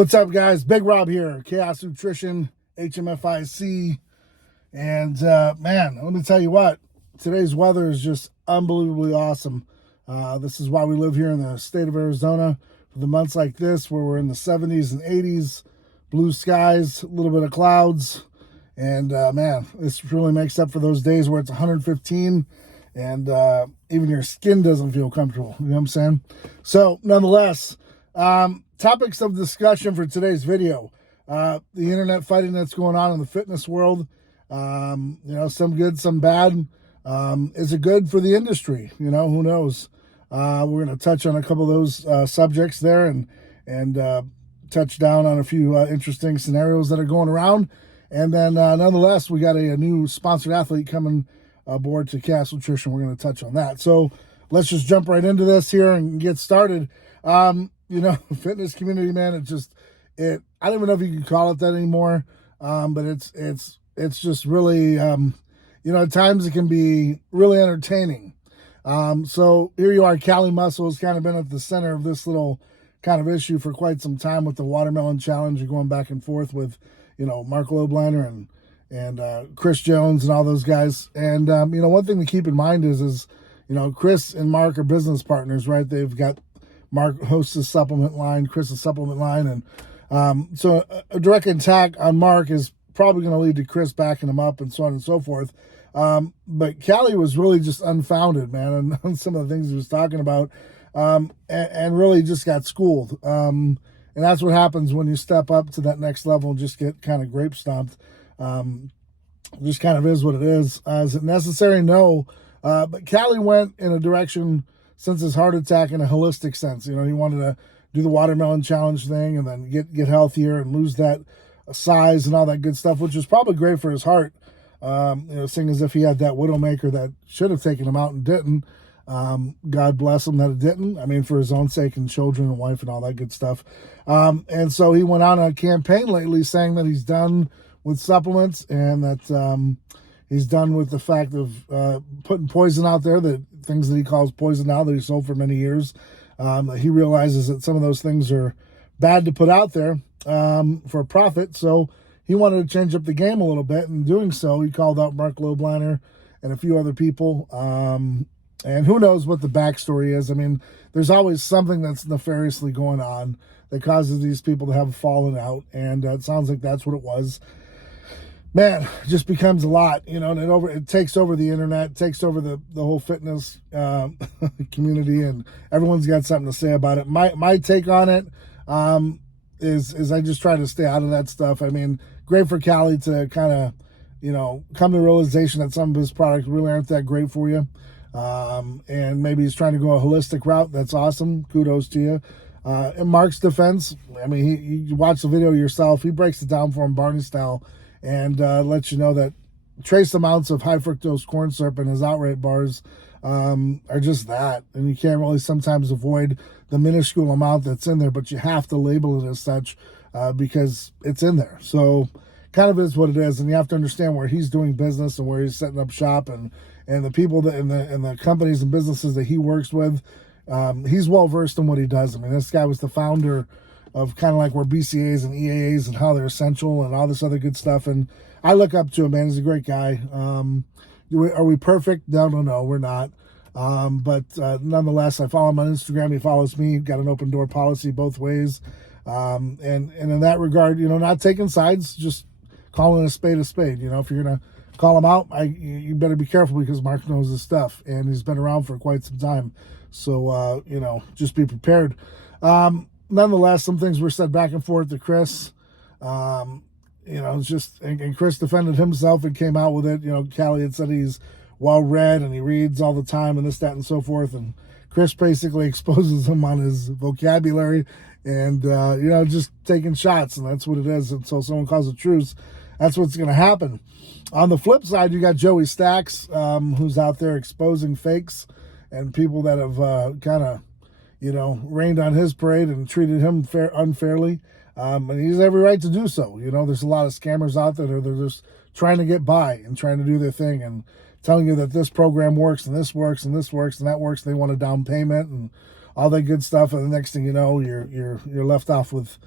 What's up, guys? Big Rob here, Chaos Nutrition, HMFIC. And man, let me tell you what, today's weather is just unbelievably awesome. This is why we live here in the state of Arizona for the months like this, where we're in the 70s and 80s, blue skies, a little bit of clouds. And man, this really makes up for those days where it's 115 and even your skin doesn't feel comfortable. You know what I'm saying? So nonetheless, topics of discussion for today's video. The internet fighting that's going on in the fitness world. Some good, some bad. Is it good for the industry? Who knows? We're going to touch on a couple of those subjects there and touch down on a few interesting scenarios that are going around. And then nonetheless, we got a new sponsored athlete coming aboard to Chaos Nutrition. We're going to touch on that. So let's just jump right into this here and get started. Fitness community, man, I don't even know if you can call it that anymore. But it's just really, at times it can be really entertaining. So here you are, Cali Muscle has kind of been at the center of this little kind of issue for quite some time with the watermelon challenge. You're going back and forth with, Mark Lobliner and Chris Jones and all those guys. And, one thing to keep in mind is, Chris and Mark are business partners, right? They've got Mark hosts a supplement line, Chris a supplement line. And so a direct attack on Mark is probably going to lead to Chris backing him up and so on and so forth. But Cali was really just unfounded, man, on some of the things he was talking about, and really just got schooled. And that's what happens when you step up to that next level and just get kind of grape stomped. Just kind of is what it is. Is it necessary? No. But Cali went in a direction since his heart attack in a holistic sense. He wanted to do the watermelon challenge thing and then get healthier and lose that size and all that good stuff, which was probably great for his heart. Seeing as if he had that widowmaker that should have taken him out and didn't. God bless him that it didn't. I mean, for his own sake and children and wife and all that good stuff. And so he went on a campaign lately saying that he's done with supplements and that he's done with the fact of putting poison out there, that things that he calls poison now that he sold for many years. He realizes that some of those things are bad to put out there for profit. So he wanted to change up the game a little bit. In doing so, he called out Mark Lobliner and a few other people. And who knows what the backstory is. I mean, there's always something that's nefariously going on that causes these people to have a falling out. And it sounds like that's what it was. Man, it just becomes a lot, and it takes over the internet, takes over the whole fitness community, and everyone's got something to say about it. My take on it is I just try to stay out of that stuff. I mean, great for Cali to kind of, come to the realization that some of his products really aren't that great for you. And maybe he's trying to go a holistic route. That's awesome. Kudos to you. In Mark's defense, I mean, you watch the video yourself. He breaks it down for him, Barney style, and lets you know that trace amounts of high fructose corn syrup in his outright bars are just that. And you can't really sometimes avoid the minuscule amount that's in there, but you have to label it as such because it's in there. So kind of is what it is. And you have to understand where he's doing business and where he's setting up shop and the people that and the companies and businesses that he works with. He's well versed in what he does. I mean, this guy was the founder of kind of like where BCAs and EAAs and how they're essential and all this other good stuff. And I look up to him, man. He's a great guy. Are we perfect? No, we're not. But nonetheless, I follow him on Instagram. He follows me. Got an open door policy both ways. And in that regard, not taking sides, just calling a spade a spade. If you're going to call him out, you better be careful because Mark knows his stuff and he's been around for quite some time. So, just be prepared. Nonetheless, some things were said back and forth to Chris. It's just, and Chris defended himself and came out with it. Cali had said he's well read and he reads all the time and this, that, and so forth. And Chris basically exposes him on his vocabulary and, just taking shots. And that's what it is. Until someone calls a truce, that's what's going to happen. On the flip side, you got Joey Stax, who's out there exposing fakes and people that have kind of, rained on his parade and treated him unfairly. And he's every right to do so. There's a lot of scammers out there that are just trying to get by and trying to do their thing and telling you that this program works and this works and this works and that works. They want a down payment and all that good stuff. And the next thing you know, you're left off with,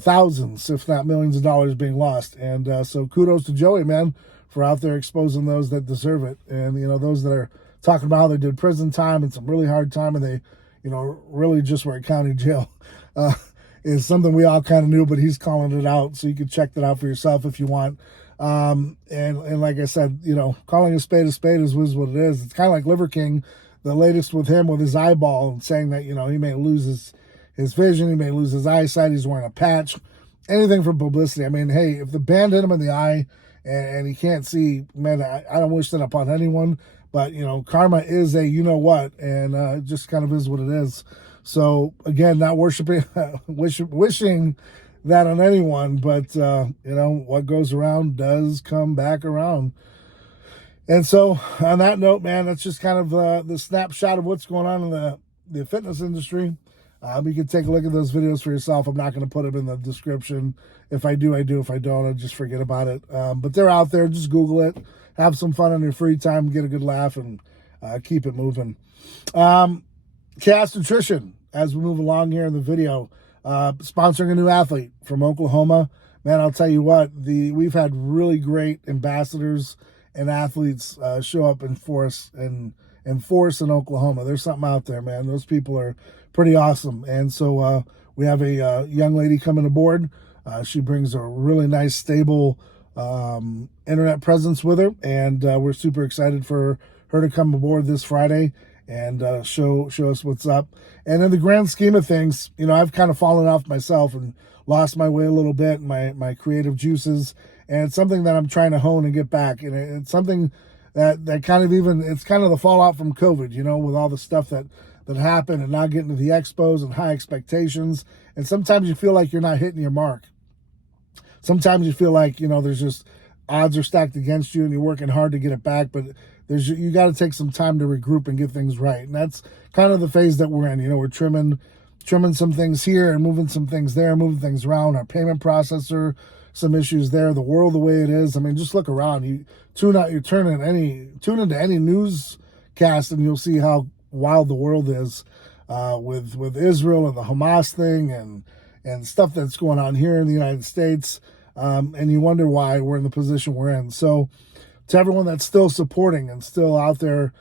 thousands, if not millions of dollars being lost. And so kudos to Joey, man, for out there exposing those that deserve it. And, those that are talking about how they did prison time and some really hard time and they, really just were at county jail is something we all kind of knew, but he's calling it out. So you can check that out for yourself if you want. And like I said, calling a spade is what it is. It's kind of like Liver King, the latest with him with his eyeball and saying that, he may lose his vision, he may lose his eyesight, he's wearing a patch, anything for publicity. I mean, hey, if the band hit him in the eye and he can't see, man, I don't wish that upon anyone, but, karma is a what, and it just kind of is what it is. So, again, not worshiping, wishing that on anyone, but, what goes around does come back around. And so, on that note, man, that's just kind of the snapshot of what's going on in the fitness industry. You can take a look at those videos for yourself. I'm not going to put them in the description. If I do, I do. If I don't, I just forget about it. But they're out there. Just Google it. Have some fun on your free time. Get a good laugh and keep it moving. Chaos Nutrition, as we move along here in the video, sponsoring a new athlete from Oklahoma. Man, I'll tell you what, we've had really great ambassadors and athletes show up and force in Oklahoma. There's something out there, man. Those people are pretty awesome. And so we have a young lady coming aboard. She brings a really nice, stable internet presence with her, and we're super excited for her to come aboard this Friday and show us what's up. And in the grand scheme of things, I've kind of fallen off myself and lost my way a little bit, my creative juices, and it's something that I'm trying to hone and get back. And it's something that kind of it's kind of the fallout from COVID, with all the stuff that happened and not getting to the expos and high expectations. And sometimes you feel like you're not hitting your mark. Sometimes you feel like, there's just odds are stacked against you and you're working hard to get it back, but you got to take some time to regroup and get things right. And that's kind of the phase that we're in. We're trimming some things here and moving some things there, moving things around. Our payment processor, some issues there. The world the way it is. I mean, just look around. You tune into any newscast and you'll see how wild the world is with Israel and the Hamas thing and stuff that's going on here in the United States. And you wonder why we're in the position we're in. So to everyone that's still supporting and still out there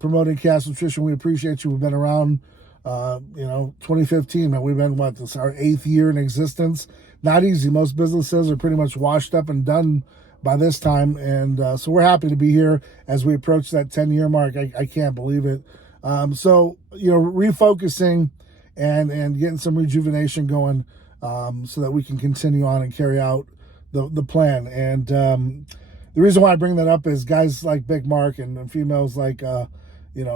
promoting Chaos Nutrition, we appreciate you. We've been around, 2015, man. We've been, this is our 8th year in existence. Not easy. Most businesses are pretty much washed up and done by this time. And so we're happy to be here as we approach that 10-year mark. I can't believe it. So, refocusing and getting some rejuvenation going so that we can continue on and carry out the plan. And the reason why I bring that up is guys like Big Mark and females like,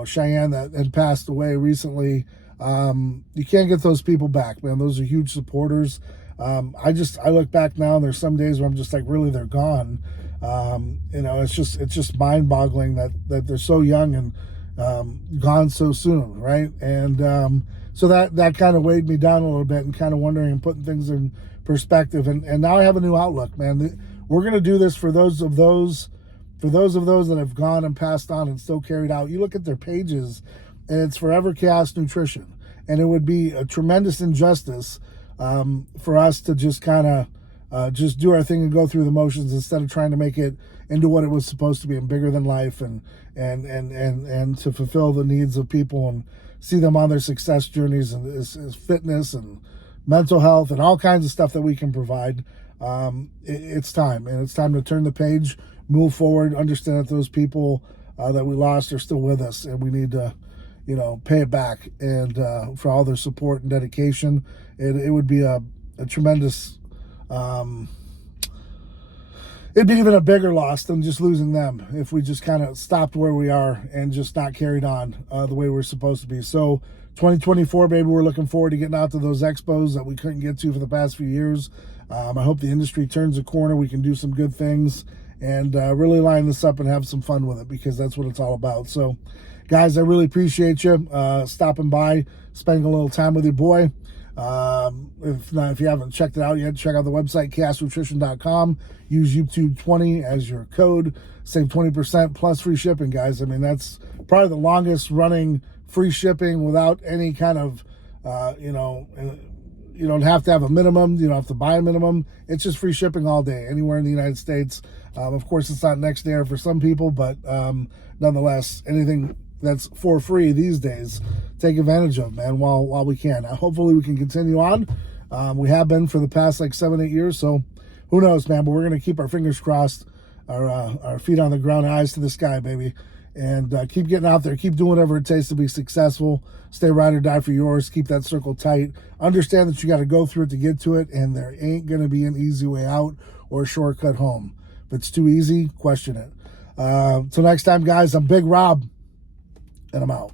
Cheyenne that had passed away recently. You can't get those people back, man. Those are huge supporters. I look back now and there's some days where I'm just like, really, they're gone. It's just mind boggling that they're so young and gone so soon, right? And so that kind of weighed me down a little bit and kind of wondering and putting things in perspective. And now I have a new outlook, man. We're going to do this for those of those that have gone and passed on and still carried out. You look at their pages and it's Forever Chaos Nutrition. And it would be a tremendous injustice for us to just kind of just do our thing and go through the motions instead of trying to make it into what it was supposed to be and bigger than life and to fulfill the needs of people and see them on their success journeys and is fitness and mental health and all kinds of stuff that we can provide. It's time, and it's time to turn the page, move forward, understand that those people that we lost are still with us, and we need to, pay it back. And for all their support and dedication, it would be a tremendous, it'd be even a bigger loss than just losing them if we just kind of stopped where we are and just not carried on the way we're supposed to be. So 2024, baby, we're looking forward to getting out to those expos that we couldn't get to for the past few years. I hope the industry turns a corner. We can do some good things and really line this up and have some fun with it, because that's what it's all about. So, guys, I really appreciate you stopping by, spending a little time with your boy. If you haven't checked it out yet, check out the website, chaosnutrition.com. Use YouTube20 as your code. Save 20% plus free shipping, guys. I mean, that's probably the longest running free shipping without any kind of, You don't have to have a minimum. You don't have to buy a minimum. It's just free shipping all day, anywhere in the United States. Of course, it's not next day for some people, but nonetheless, anything that's for free these days, take advantage of, man, while we can. Hopefully, we can continue on. We have been for the past like 7-8 years, so who knows, man? But we're gonna keep our fingers crossed, our feet on the ground, eyes to the sky, baby. And keep getting out there. Keep doing whatever it takes to be successful. Stay ride or die for yours. Keep that circle tight. Understand that you got to go through it to get to it, and there ain't going to be an easy way out or a shortcut home. If it's too easy, question it. Till next time, guys, I'm Big Rob, and I'm out.